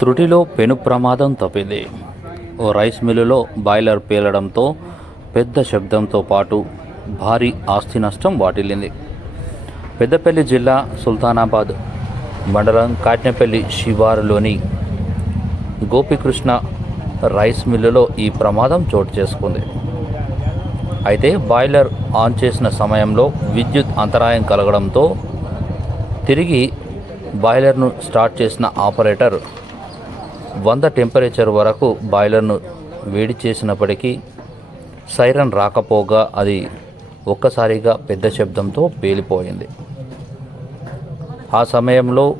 త్రుటిలో పెను ప్రమాదం తప్పింది. ఓ రైస్ మిల్లులో బాయిలర్ పేలడంతో పెద్ద శబ్దంతో పాటు భారీ ఆస్తి నష్టం వాటిల్లింది. పెద్దపల్లి జిల్లా సుల్తానాబాద్ మండలం కాట్నపల్లి శివారులోని గోపికృష్ణ రైస్ మిల్లులో ఈ ప్రమాదం చోటు చేసుకుంది. అయితే బాయిలర్ ఆన్ చేసిన సమయంలో విద్యుత్ అంతరాయం కలగడంతో తిరిగి బాయిలర్ను స్టార్ట్ చేసిన ఆపరేటర్ వంద టెంపరేచర్ వరకు బాయిలర్ను వేడి చేసినప్పటికీ సైరన్ రాకపోగా అది ఒక్కసారిగా పెద్ద శబ్దంతో పేలిపోయింది. ఆ సమయంలో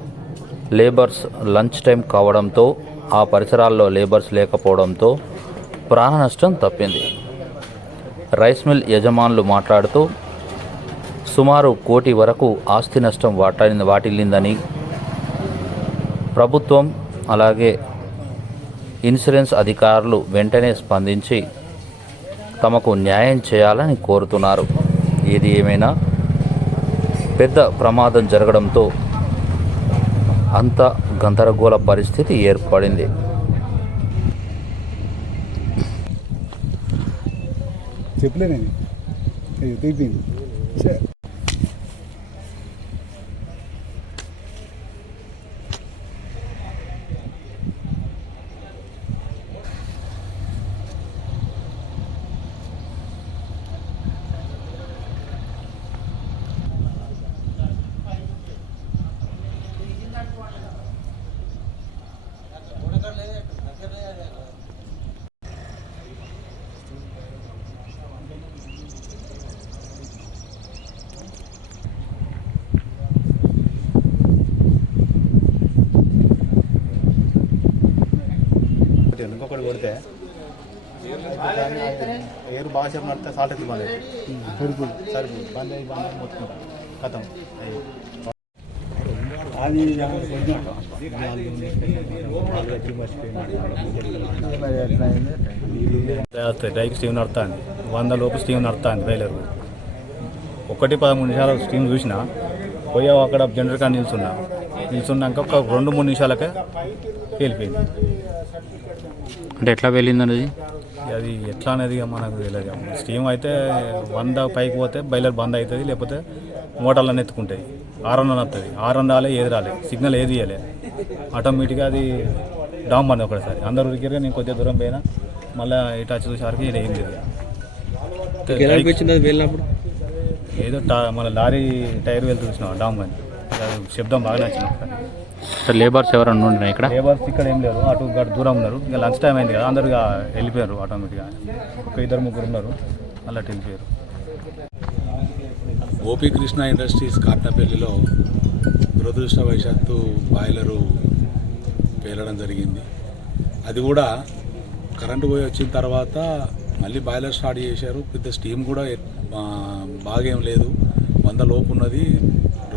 లేబర్స్ లంచ్ టైం కావడంతో ఆ పరిసరాల్లో లేబర్స్ లేకపోవడంతో ప్రాణ నష్టం తప్పింది. రైస్ మిల్ యజమానులు మాట్లాడుతూ సుమారు కోటి వరకు ఆస్తి నష్టం వాటి వాటిల్లిందని ప్రభుత్వం అలాగే ఇన్సూరెన్స్ అధికారులు వెంటనే స్పందించి తమకు న్యాయం చేయాలని కోరుతున్నారు. ఏది ఏమైనా పెద్ద ప్రమాదం జరగడంతో అంత గందరగోళ పరిస్థితి ఏర్పడింది. చెప్పలే ఒకటి కొడితే ఏరు బాగా సేపు నడితే సాల్ట్ ఎత్తి బంద్ సరుకు సరుకు బంద్ అయ్యి బంద్ మొత్తుకుంటా కథం. అది డైకి స్టీమ్ నడుతుంది. వంద లోపు స్టీమ్ నడుతుంది బయలరు ఒకటి పదమూడు నిమిషాలు స్టీమ్ చూసిన పోయా అక్కడ జనరల్ కాడ నిల్చున్నా. నిల్చున్నాక ఒక రెండు మూడు నిమిషాలకే పేలిపోయింది. అంటే ఎట్లా వెళ్ళిందన్నది అది ఎట్లా అనేది మనకు తెలియదు స్టీమ్ అయితే వంద పైకి పోతే బయలర్ బంద్ అవుతుంది లేకపోతే మోటార్లను ఎత్తుకుంటాయి. ఆరన్న వస్తుంది. ఆరన్న రాలే ఏది రాలే. సిగ్నల్ ఏది ఇవ్వలే ఆటోమేటిక్గా అది డామ్ బంద్ ఒకటిసారి. అందరు ఉరికిరిగా నేను కొద్దిగా దూరం పోయినా. మళ్ళీ ఇటు వచ్చి చూసారికి ఇది ఏం అది వెళ్ళినప్పుడు? ఏదో టా మన లారీ టైర్ వెళ్తూ చూసినాం డామ్ బంద్. అది శబ్దం బాగా నచ్చింది. అసలు లేబర్స్ ఎవరన్నా ఉండినా ఇక్కడ? లేబర్స్ ఇక్కడ ఏం లేరు. అటు గటు దూరం ఉన్నారు. ఇక లంచ్ టైం అయింది కదా అందరు వెళ్ళిపోయారు ఆటోమేటిక్గా ఒక ఇద్దరు ముగ్గురు ఉన్నారు. అలా వెళ్ళిపోయారు గోపీకృష్ణ ఇండస్ట్రీస్ కాట్నపల్లిలో దురదృష్టవశాత్తు బాయిలరు పేలడం జరిగింది. అది కూడా కరెంటు పోయి వచ్చిన తర్వాత మళ్ళీ బాయిలర్ స్టార్ట్ చేశారు. పెద్ద స్టీమ్ కూడా బాగేం లేదు. వంద లోపు ఉన్నది.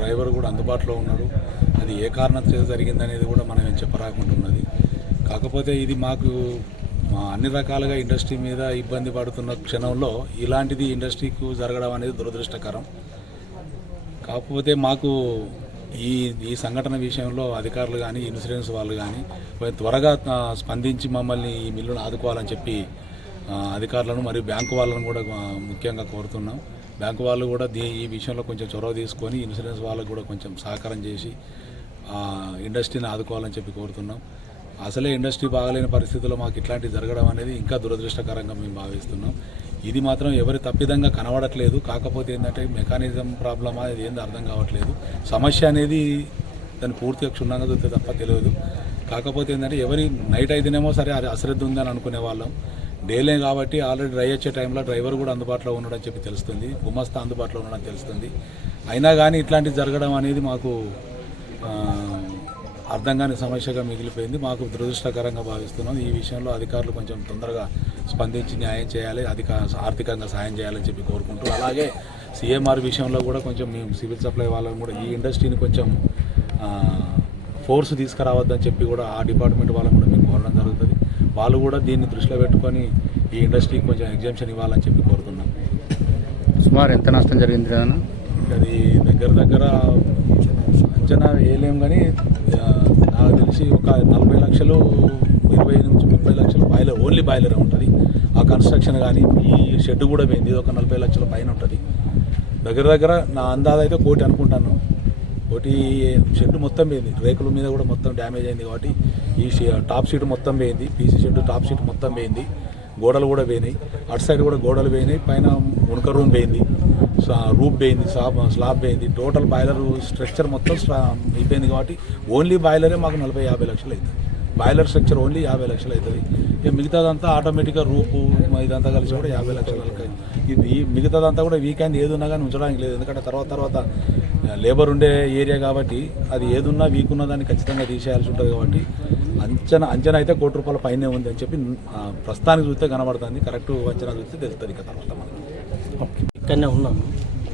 డ్రైవర్ కూడా అందుబాటులో ఉన్నాడు. అది ఏ కారణం చేత జరిగిందనేది కూడా మనం ఏం చెప్పరాకుంటున్నది కాకపోతే ఇది మాకు మా అన్ని రకాలుగా ఇండస్ట్రీ మీద ఇబ్బంది పడుతున్న క్షణంలో ఇలాంటిది ఇండస్ట్రీకు జరగడం అనేది దురదృష్టకరం. కాకపోతే మాకు ఈ ఈ సంఘటన విషయంలో అధికారులు కానీ ఇన్సూరెన్స్ వాళ్ళు కానీ కొంచెం త్వరగా స్పందించి మమ్మల్ని ఈ మిల్లును ఆదుకోవాలని చెప్పి అధికారులను మరియు బ్యాంకు వాళ్ళను కూడా ముఖ్యంగా కోరుతున్నాం. బ్యాంకు వాళ్ళు కూడా దీ ఈ విషయంలో కొంచెం చొరవ తీసుకొని ఇన్సూరెన్స్ వాళ్ళకు కూడా కొంచెం సహకారం చేసి ఇండస్ట్రీని ఆదుకోవాలని చెప్పి కోరుతున్నాం. అసలే ఇండస్ట్రీ బాగలేని పరిస్థితుల్లో మాకు ఇట్లాంటివి జరగడం అనేది ఇంకా దురదృష్టకరంగా మేము భావిస్తున్నాం. ఇది మాత్రం ఎవరి తప్పిదంగా కనబడట్లేదు. కాకపోతే ఏంటంటే మెకానిజం ప్రాబ్లమా అనేది ఏంది అర్థం కావట్లేదు. సమస్య అనేది దాన్ని పూర్తిగా క్షుణ్ణంగా చూస్తే తప్ప తెలియదు. కాకపోతే ఏంటంటే ఎవరి నైట్ అయితేనేమో సరే అది అశ్రద్ధ ఉందని అనుకునే వాళ్ళం. డేలే కాబట్టి ఆల్రెడీ డ్రై వచ్చే టైంలో డ్రైవర్ కూడా అందుబాటులో ఉన్నాడని చెప్పి తెలుస్తుంది. గుమస్తా అందుబాటులో ఉన్నాడని తెలుస్తుంది. అయినా కానీ ఇట్లాంటివి జరగడం అనేది మాకు అర్థం కాని సమస్యగా మిగిలిపోయింది. మాకు దురదృష్టకరంగా భావిస్తున్నాం. ఈ విషయంలో అధికారులు కొంచెం తొందరగా స్పందించి న్యాయం చేయాలి అధిక ఆర్థికంగా సాయం చేయాలని చెప్పి కోరుకుంటూ అలాగే సిఎంఆర్ విషయంలో కూడా కొంచెం మేము సివిల్ సప్లై వాళ్ళని కూడా ఈ ఇండస్ట్రీని కొంచెం ఫోర్స్ తీసుకురావద్దని చెప్పి కూడా ఆ డిపార్ట్మెంట్ వాళ్ళని కూడా మేము కోరడం జరుగుతుంది. వాళ్ళు కూడా దీన్ని దృష్టిలో పెట్టుకొని ఈ ఇండస్ట్రీకి కొంచెం ఎగ్జామ్షన్ ఇవ్వాలని చెప్పి కోరుతున్నాం. సుమారు ఎంత నష్టం జరిగింది కదన్నా అది దగ్గర దగ్గర అంచనా వేయలేం కానీ నాకు తెలిసి ఒక నలభై లక్షలు ఇరవై నుంచి ముప్పై లక్షలు బాయిలర్ ఓన్లీ బాయిలర్ ఉంటుంది. ఆ కన్స్ట్రక్షన్ కానీ ఈ షెడ్ కూడా పోయింది. ఇది ఒక నలభై లక్షల పైన ఉంటుంది. దగ్గర దగ్గర నా అందాజ అయితే కోటి అనుకుంటాను. ఒకటి షెడ్ మొత్తం పోయింది. రేకుల మీద కూడా మొత్తం డ్యామేజ్ అయింది కాబట్టి ఈ టాప్ షీట్ మొత్తం పోయింది. పీసీ షెడ్ టాప్ షీట్ మొత్తం పోయింది. గోడలు కూడా పోయినాయి. అటు సైడ్ కూడా గోడలు పోయినాయి. పైన ఉనక రూమ్ పోయింది. సా- రూప్ పోయింది. స్లాబ్ స్లాబ్ పోయింది. టోటల్ బాయిలర్ స్ట్రక్చర్ మొత్తం అయిపోయింది కాబట్టి ఓన్లీ బాయిలరే మాకు నలభై యాభై లక్షలు అవుతుంది బాయిలర్ స్ట్రక్చర్ ఓన్లీ యాభై లక్షలు అవుతుంది ఇక మిగతాదంతా ఆటోమేటిక్గా రూపు ఇదంతా కలిసి కూడా యాభై లక్షల ఇది మిగతాదంతా కూడా వీకెండ్ ఏది ఉన్నా కానీ ఉంచడానికి లేదు. ఎందుకంటే తర్వాత తర్వాత లేబర్ ఉండే ఏరియా కాబట్టి అది ఏది ఉన్నా వీక్ ఉన్న దాన్ని ఖచ్చితంగా తీసేయాల్సి ఉంటుంది కాబట్టి అంచనా అంచనా అయితే కోటి రూపాయల పైనే ఉంది అని చెప్పి ప్రస్తుతానికి చూస్తే కనబడుతుంది. కరెక్ట్ అంచనా చూస్తే తెలుస్తుంది ఇక తర్వాత మనకి ఇక్కడనే ఉన్నాం.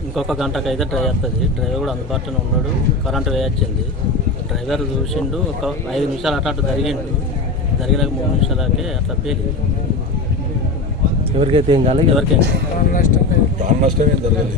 ఇంకొక గంటకు అయితే డ్రైవ్ వస్తుంది డ్రైవర్ కూడా అందుబాటులో ఉన్నాడు. కరెంట్ వేయొచ్చింది. డ్రైవర్ చూసిండు. ఒక ఐదు నిమిషాలు అటు అటు జరిగిండు. జరిగినాక మూడు నిమిషాలకే అట్లా పేలి. ఎవరికైతే ఏం కాలేదు ఎవరికైనా. ప్రాణ నష్టం ఏం జరగలేదు.